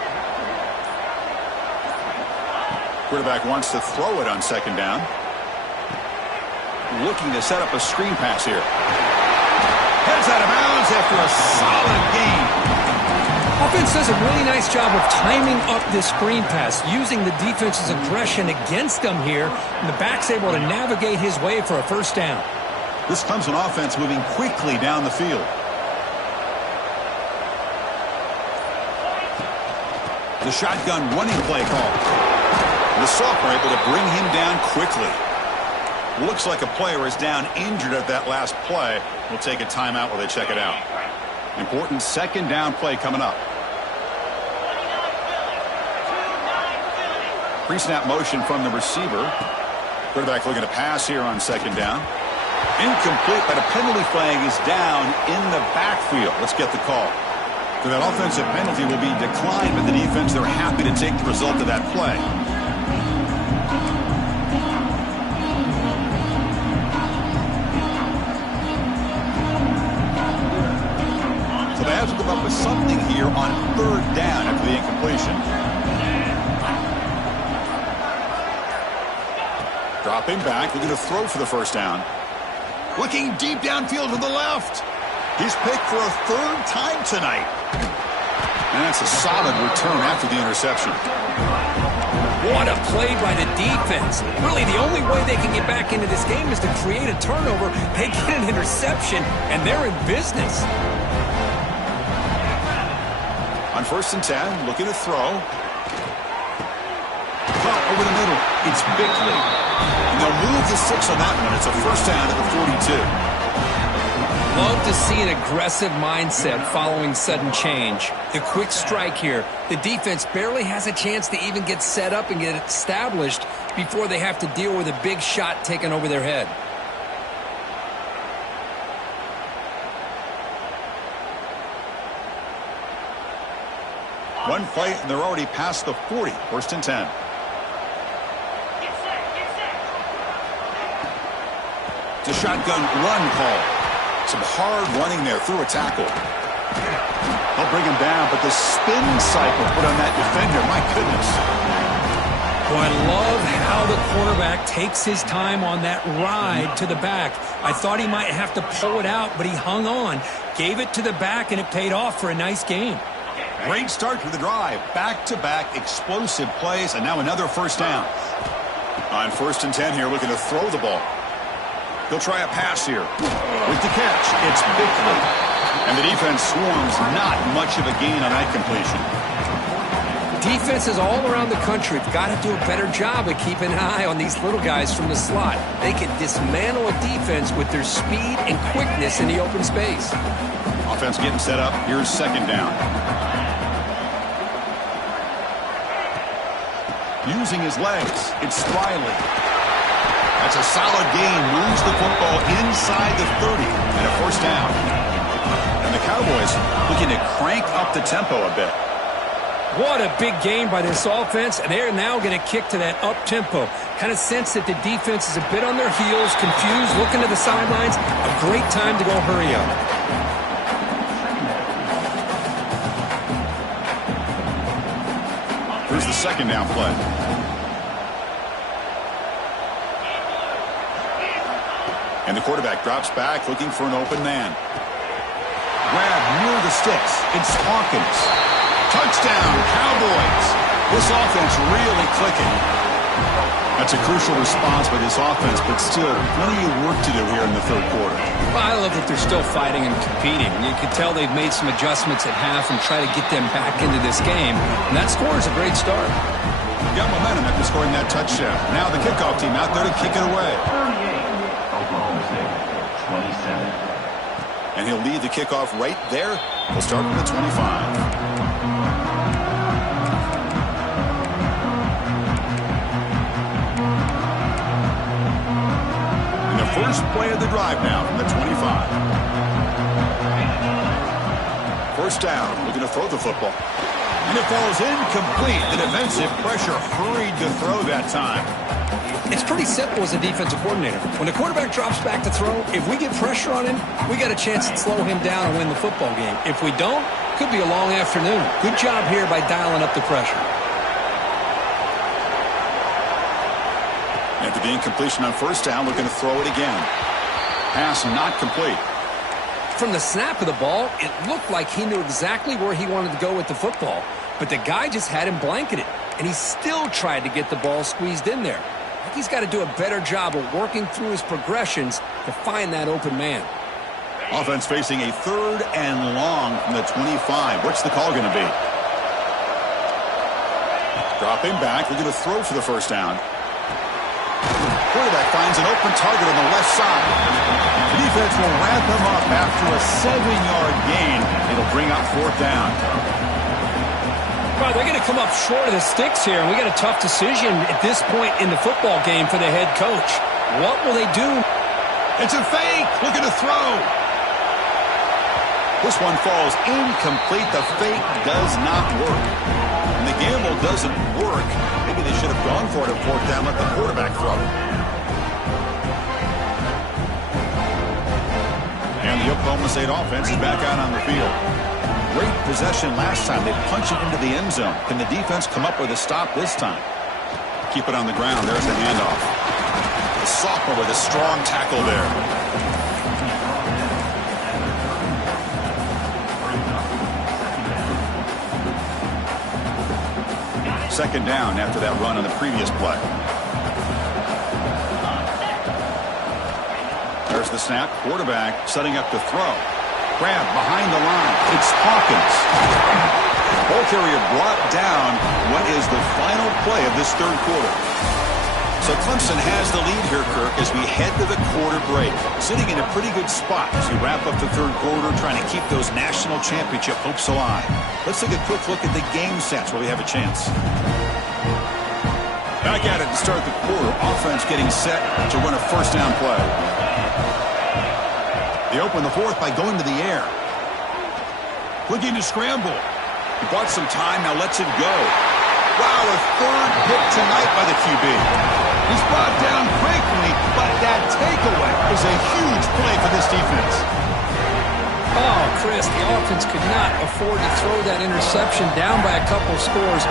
Quarterback wants to throw it on 2nd down. Looking to set up a screen pass here. Heads out of bounds after a solid gain. Offense does a really nice job of timing up this screen pass, using the defense's aggression against them here, and the back's able to navigate his way for a 1st down. This Clemson offense moving quickly down the field. The shotgun running play call. The sophomore able to bring him down quickly. Looks like a player is down injured at that last play. We'll take a timeout while they check it out. Important 2nd down play coming up. Pre-snap motion from the receiver. Quarterback looking to pass here on 2nd down. Incomplete, but a penalty flag is down in the backfield. Let's get the call. So that offensive penalty will be declined by the defense. They're happy to take the result of that play. So they have to come up with something here on 3rd down after the incompletion. Dropping back, looking to throw for the 1st down. Looking deep downfield to the left. He's picked for a 3rd time tonight. And that's a solid return after the interception. What a play by the defense. Really, the only way they can get back into this game is to create a turnover. They get an interception, and they're in business. On 1st and 10, looking to throw. Caught over the middle. It's Bickley. And they'll move the 6 on that one. It's a 1st down at the 42. Love to see an aggressive mindset following sudden change. The quick strike here. The defense barely has a chance to even get set up and get established before they have to deal with a big shot taken over their head. One play, and they're already past the 40. 1st and 10. It's a shotgun run call. Some hard running there through a tackle. They'll bring him down, but the spin cycle put on that defender, my goodness. Boy, I love how the quarterback takes his time on that ride to the back. I thought he might have to pull it out, but he hung on, gave it to the back, and it paid off for a nice game. Great start to the drive. Back-to-back explosive plays, and now another 1st down. On 1st and 10 here, looking to throw the ball. He'll try a pass here. With the catch, it's Bickley. And the defense swarms, not much of a gain on that completion. Defenses all around the country have got to do a better job of keeping an eye on these little guys from the slot. They can dismantle a defense with their speed and quickness in the open space. Offense getting set up. Here's 2nd down. Using his legs, it's Riley. That's a solid gain. Moves the football inside the 30 and a 1st down. And the Cowboys looking to crank up the tempo a bit. What a big game by this offense, and they're now going to kick to that up-tempo. Kind of sense that the defense is a bit on their heels, confused, looking to the sidelines. A great time to go hurry up. Here's the second down play. And the quarterback drops back, looking for an open man. Grab near the sticks. It's Hawkins. Touchdown, Cowboys. This offense really clicking. That's a crucial response by this offense, but still plenty of work to do here in the third quarter. Well, I love that they're still fighting and competing. You can tell they've made some adjustments at half and try to get them back into this game. And that score is a great start. Got momentum after scoring that touchdown. Now the kickoff team out there to kick it away. 27. And he'll lead the kickoff right there. He'll start from the 25. First play of the drive now from the 25. First down, looking to throw the football. And it falls incomplete. The defensive pressure hurried to throw that time. It's pretty simple as a defensive coordinator. When the quarterback drops back to throw, if we get pressure on him, we got a chance to slow him down and win the football game. If we don't, could be a long afternoon. Good job here by dialing up the pressure. After the incompletion on first down, looking to throw it again. Pass not complete. From the snap of the ball, it looked like he knew exactly where he wanted to go with the football. But the guy just had him blanketed, and he still tried to get the ball squeezed in there. I think he's got to do a better job of working through his progressions to find that open man. Offense facing a third and long from the 25. What's the call going to be? Dropping back, looking to throw for the first down. Quarterback finds an open target on the left side. The defense will wrap him up after a 7-yard gain. It'll bring up fourth down. Well, they're going to come up short of the sticks here, and we got a tough decision at this point in the football game for the head coach. What will they do? It's a fake. Looking to throw. This one falls incomplete. The fake does not work. And the gamble doesn't work. Maybe they should have gone for it at fourth down, let the quarterback throw. And the Oklahoma State offense is back out on the field. Great possession last time. They punch it into the end zone. Can the defense come up with a stop this time? Keep it on the ground. There's the handoff. The sophomore with a strong tackle there. Second down after that run on the previous play. There's the snap. Quarterback setting up to throw. Grab behind the line. It's Hawkins. Ball carrier brought down. What is the final play of this third quarter? So Clemson has the lead here, Kirk, as we head to the quarter break. Sitting in a pretty good spot as we wrap up the third quarter, trying to keep those national championship hopes alive. Let's take a quick look at the game sets where we have a chance. Back at it to start the quarter. Offense getting set to run a first down play. They open the fourth by going to the air. Looking to scramble. He bought some time, now lets it go. Wow, a third pick tonight by the QB. He's brought down quickly, but that takeaway is a huge play for this defense. Oh, Chris, the offense could not afford to throw that interception down by a couple scores.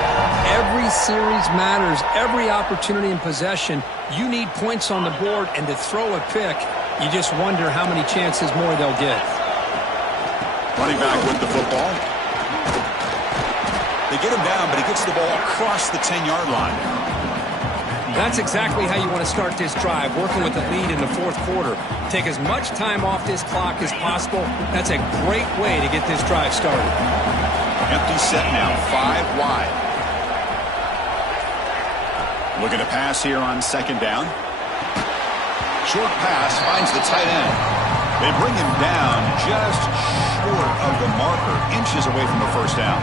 Every series matters. Every opportunity in possession, you need points on the board, and to throw a pick, you just wonder how many chances more they'll get. Running back with the football. They get him down, but he gets the ball across the 10-yard line. That's exactly how you want to start this drive, working with the lead in the fourth quarter. Take as much time off this clock as possible. That's a great way to get this drive started. Empty set now, 5 wide. Looking to pass here on second down. Short pass finds the tight end. They bring him down just short of the marker, inches away from the first down.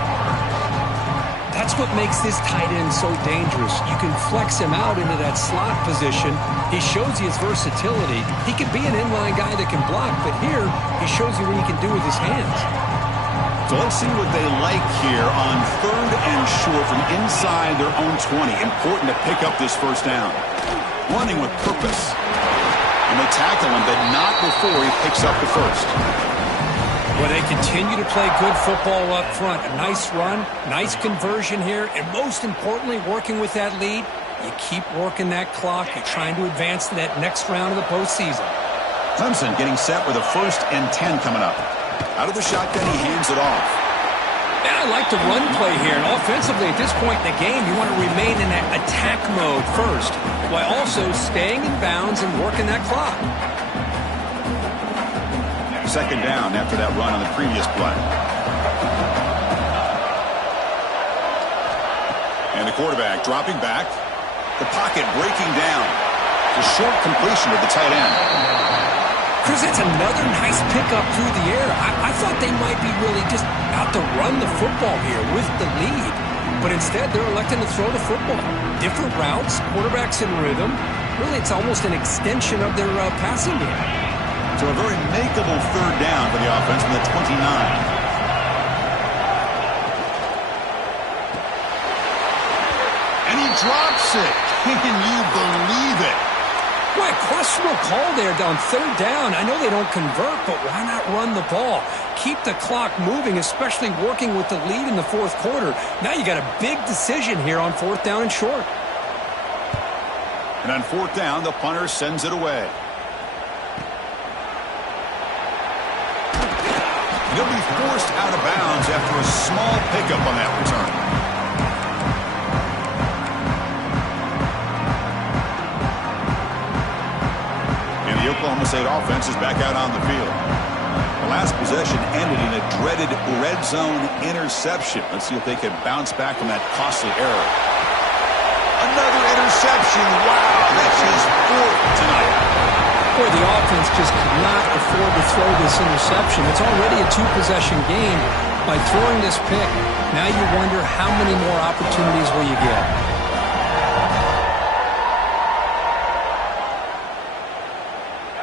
That's what makes this tight end so dangerous. You can flex him out into that slot position. He shows you his versatility. He can be an inline guy that can block, but here he shows you what he can do with his hands. So let's see what they like here on 3rd and short from inside their own 20. Important to pick up this first down. Running with purpose. And they tackle him, but not before he picks up the first. Well, they continue to play good football up front. A nice run, nice conversion here, and most importantly, working with that lead, you keep working that clock. You're trying to advance to that next round of the postseason. Clemson getting set with a 1st and 10 coming up. Out of the shotgun, he hands it off. And I like the run play here. And offensively, at this point in the game, you want to remain in that attack mode first, while also staying in bounds and working that clock. 2nd down after that run on the previous play. And the quarterback dropping back. The pocket breaking down. The short completion of the tight end. Chris, that's another nice pickup through the air. I thought they might be really just out to run the football here with the lead. But instead, they're electing to throw the football. Different routes, quarterbacks in rhythm. Really, it's almost an extension of their passing game. So a very makeable 3rd down for the offense from the 29. And he drops it. Can you believe it? Boy, questionable call there on 3rd down. I know they don't convert, but why not run the ball? Keep the clock moving, especially working with the lead in the 4th quarter. Now you got a big decision here on 4th down and short. And on 4th down, the punter sends it away. He'll be forced out of bounds after a small pickup on that return. And the Oklahoma State offense is back out on the field. The last possession ended in a dreaded red zone interception. Let's see if they can bounce back from that costly error. Another interception. Wow, that's his 4th tonight. Boy, the offense just could not afford to throw this interception. It's already a 2-possession game. By throwing this pick, now you wonder how many more opportunities will you get.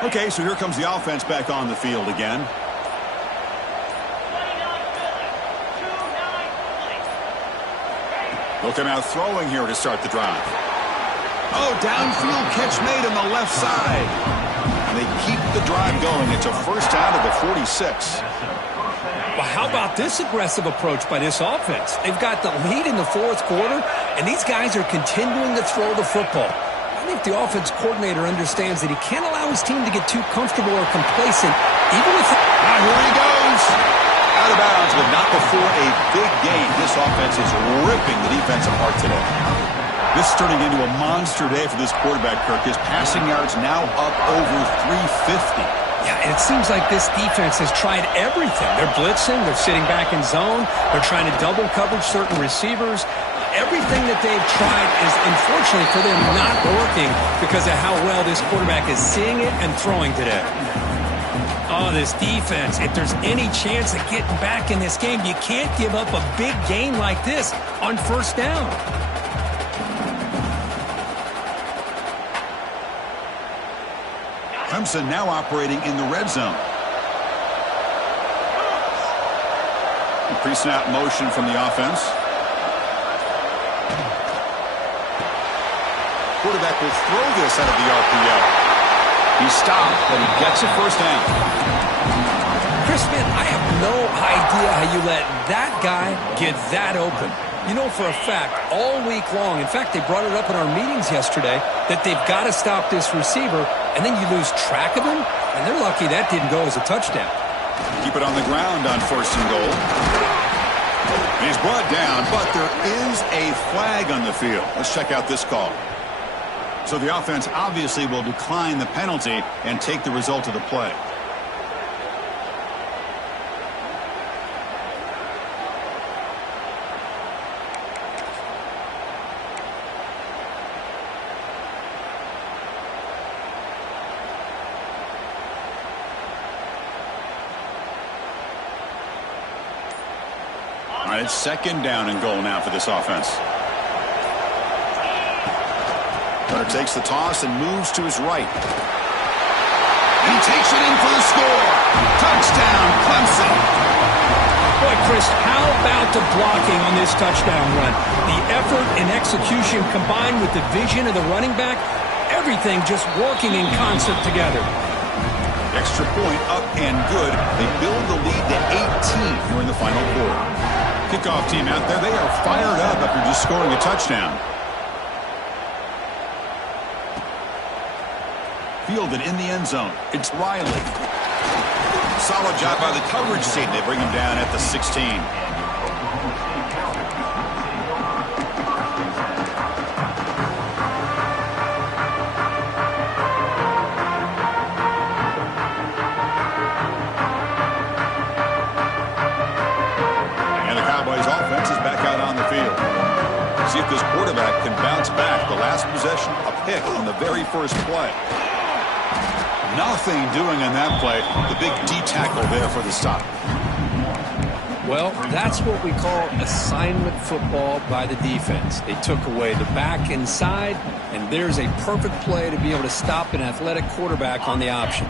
Okay, so here comes the offense back on the field again. They'll come out throwing here to start the drive. Oh, downfield catch made on the left side. And they keep the drive going. It's a 1st down to the 46. Well, how about this aggressive approach by this offense? They've got the lead in the 4th quarter, and these guys are continuing to throw the football. I think the offense coordinator understands that he can't allow his team to get too comfortable or complacent, even with... Now here he goes. Out of bounds, but not before a big game. This offense is ripping the defense apart today. This is turning into a monster day for this quarterback, Kirk. His passing yards now up over 350. Yeah, and it seems like this defense has tried everything. They're blitzing, they're sitting back in zone, they're trying to double coverage certain receivers. Everything that they've tried is, unfortunately for them, not working because of how well this quarterback is seeing it and throwing today. Oh, this defense, if there's any chance of getting back in this game, you can't give up a big gain like this on 1st down. Clemson now operating in the red zone. Pre-snap motion from the offense. Quarterback will throw this out of the RPO. He's stopped, but he gets a 1st down. Chris, man, I have no idea how you let that guy get that open. You know for a fact, all week long, in fact, they brought it up in our meetings yesterday, that they've got to stop this receiver, and then you lose track of him, and they're lucky that didn't go as a touchdown. Keep it on the ground on 1st and goal. He's brought down, but there is a flag on the field. Let's check out this call. So the offense obviously will decline the penalty and take the result of the play. All right, it's 2nd down and goal now for this offense. Hunter takes the toss and moves to his right. And he takes it in for the score. Touchdown, Clemson. Boy, Chris, how about the blocking on this touchdown run? The effort and execution combined with the vision of the running back, everything just working in concert together. Extra point up and good. They build the lead to 18 here in the final quarter. Kickoff team out there, they are fired up after just scoring a touchdown. Fielded in the end zone. It's Riley. Solid job by the coverage team. They bring him down at the 16. And the Cowboys offense is back out on the field. See if this quarterback can bounce back. The last possession, a pick on the very first play. Nothing doing on that play. The big D tackle there for the stop. Well, that's what we call assignment football by the defense. They took away the back inside, and there's a perfect play to be able to stop an athletic quarterback on the option.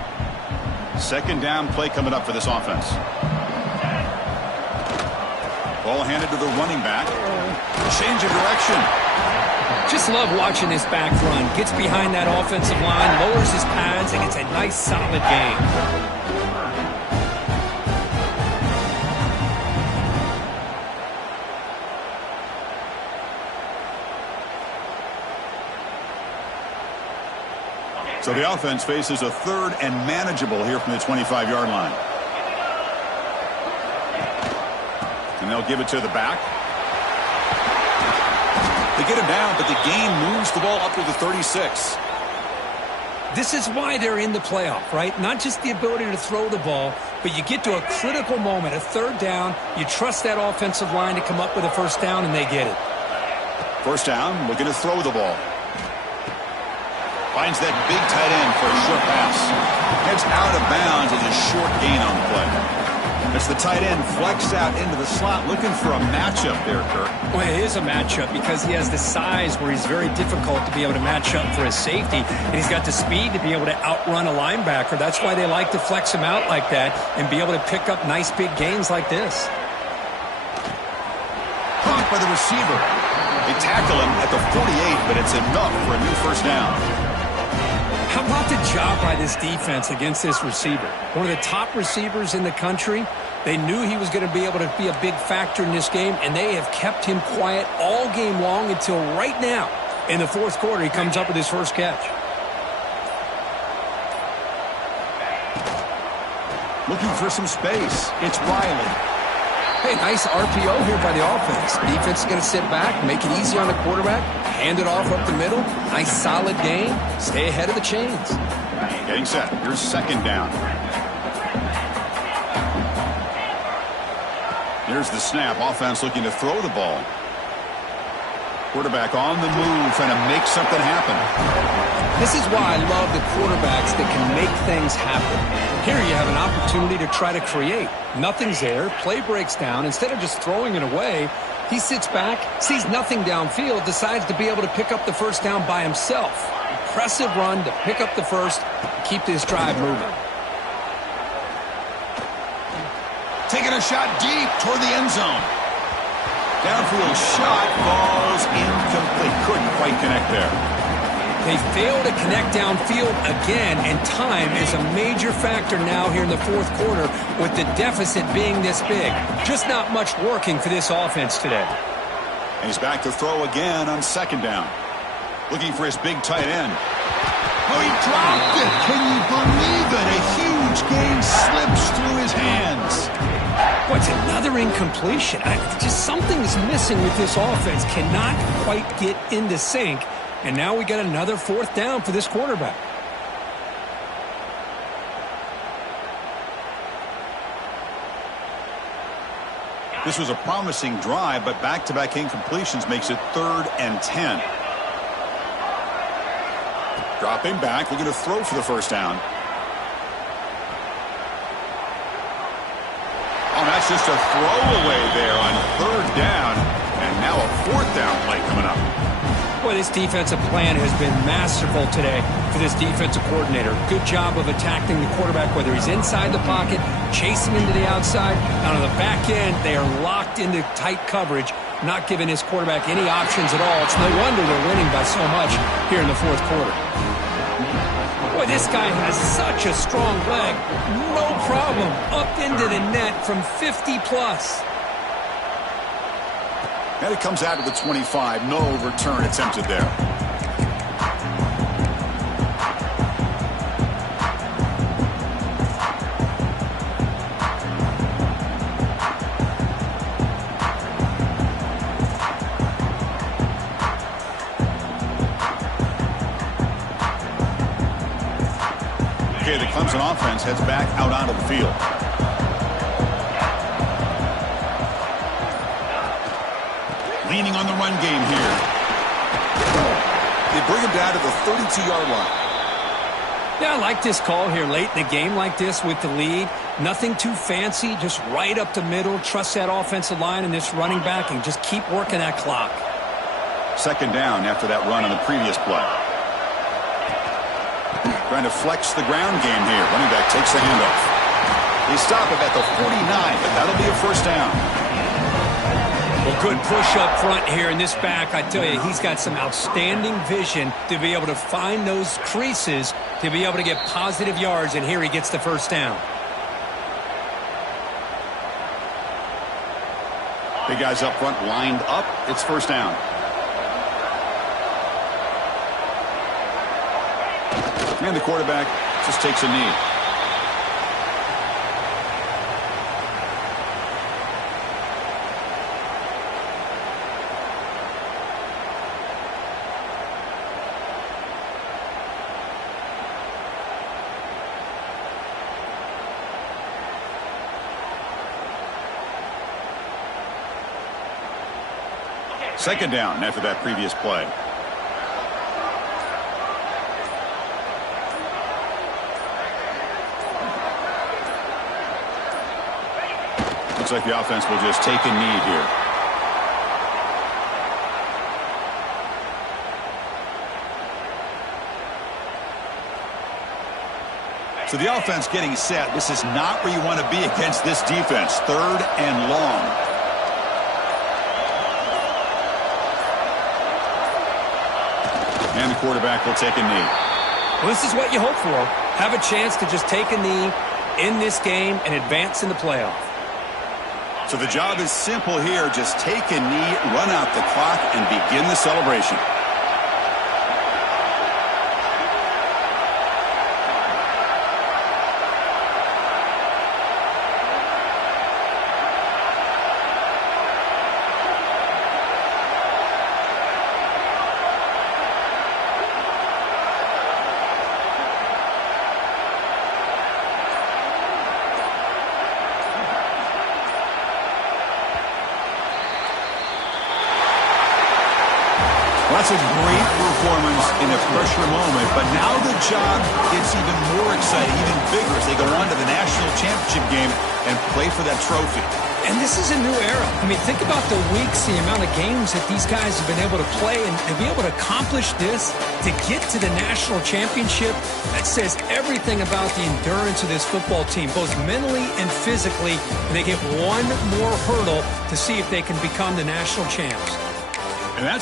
Second down play coming up for this offense. Ball handed to the running back. Change of direction. Just love watching this back run. Gets behind that offensive line, lowers his pads, and it's a nice, solid game. So the offense faces a third and manageable here from the 25-yard line. And they'll give it to the back. They get him down, but the gain moves the ball up to the 36. This is why they're in the playoff, right? Not just the ability to throw the ball, but you get to a critical moment, a third down. You trust that offensive line to come up with a first down, and they get it. First down, looking to throw the ball. Finds that big tight end for a short pass. Heads out of bounds as a short gain on the play. It's the tight end flexed out into the slot, looking for a matchup there, Kirk. Well, it is a matchup because he has the size where he's very difficult to be able to match up for his safety, and he's got the speed to be able to outrun a linebacker. That's why they like to flex him out like that and be able to pick up nice big gains like this. Caught by the receiver. They tackle him at the 48, but it's enough for a new first down. How about the job by this defense against this receiver? One of the top receivers in the country. They knew he was going to be able to be a big factor in this game, and they have kept him quiet all game long until right now. In the fourth quarter, he comes up with his first catch. Looking for some space. It's Riley. Hey, nice RPO here by the offense. Defense is going to sit back, make it easy on the quarterback, hand it off up the middle. Nice solid game. Stay ahead of the chains. Getting set. Here's second down. Here's the snap. Offense looking to throw the ball. Quarterback on the move, trying to make something happen. This is why I love the quarterbacks that can make things happen. Here you have an opportunity to try to create. Nothing's there. Play breaks down. Instead of just throwing it away, he sits back, sees nothing downfield, decides to be able to pick up the first down by himself. Impressive run to pick up the first, keep this drive moving. Taking a shot deep toward the end zone. Downfield shot falls incomplete. Couldn't quite connect there. They fail to connect downfield again, and time is a major factor now here in the fourth quarter with the deficit being this big. Just not much working for this offense today. And he's back to throw again on second down. Looking for his big tight end. Oh, he dropped it. Can you believe it? A huge gain slips through his hands. What's another incompletion? Just something's missing with this offense. Cannot quite get into sync. And now we get another fourth down for this quarterback. This was a promising drive, but back-to-back incompletions makes it 3rd and 10. Dropping back, looking to throw for the first down. Oh, that's just a throwaway there on 3rd down. And now a 4th down play coming up. Boy, Boy, this defensive plan has been masterful today for this defensive coordinator. Good job of attacking the quarterback, whether he's inside the pocket, chasing him to the outside. Out on the back end, they are locked into tight coverage, not giving his quarterback any options at all. It's no wonder they're winning by so much here in the fourth quarter. Boy, this guy has such a strong leg. No problem. Up into the net from 50-plus. And it comes out to the 25. No return attempted there. Okay, the Clemson offense heads back out onto the field. Leaning on the run game here. They bring him down to the 32-yard line. Yeah, I like this call here late in the game like this with the lead. Nothing too fancy, just right up the middle. Trust that offensive line and this running back and just keep working that clock. Second down after that run on the previous play. Trying to flex the ground game here. Running back takes the handoff. They stop him at the 49, but that'll be a first down. Well, good push up front here in this back. I tell you, he's got some outstanding vision to be able to find those creases to be able to get positive yards, and here he gets the first down. Big guys up front lined up. It's first down. And the quarterback just takes a knee. Second down after that previous play. Looks like the offense will just take a knee here. So the offense getting set. This is not where you want to be against this defense. Third and long. And the quarterback will take a knee. Well, this is what you hope for. Have a chance to just take a knee in this game and advance in the playoff. So the job is simple here. Just take a knee, run out the clock, and begin the celebration. That's a great performance in a pressure moment, but now the job gets even more exciting, even bigger as they go on to the national championship game and play for that trophy. And this is a new era. I mean, think about the weeks, the amount of games that these guys have been able to play, and to be able to accomplish this, to get to the national championship, that says everything about the endurance of this football team, both mentally and physically. And they get one more hurdle to see if they can become the national champs. And that's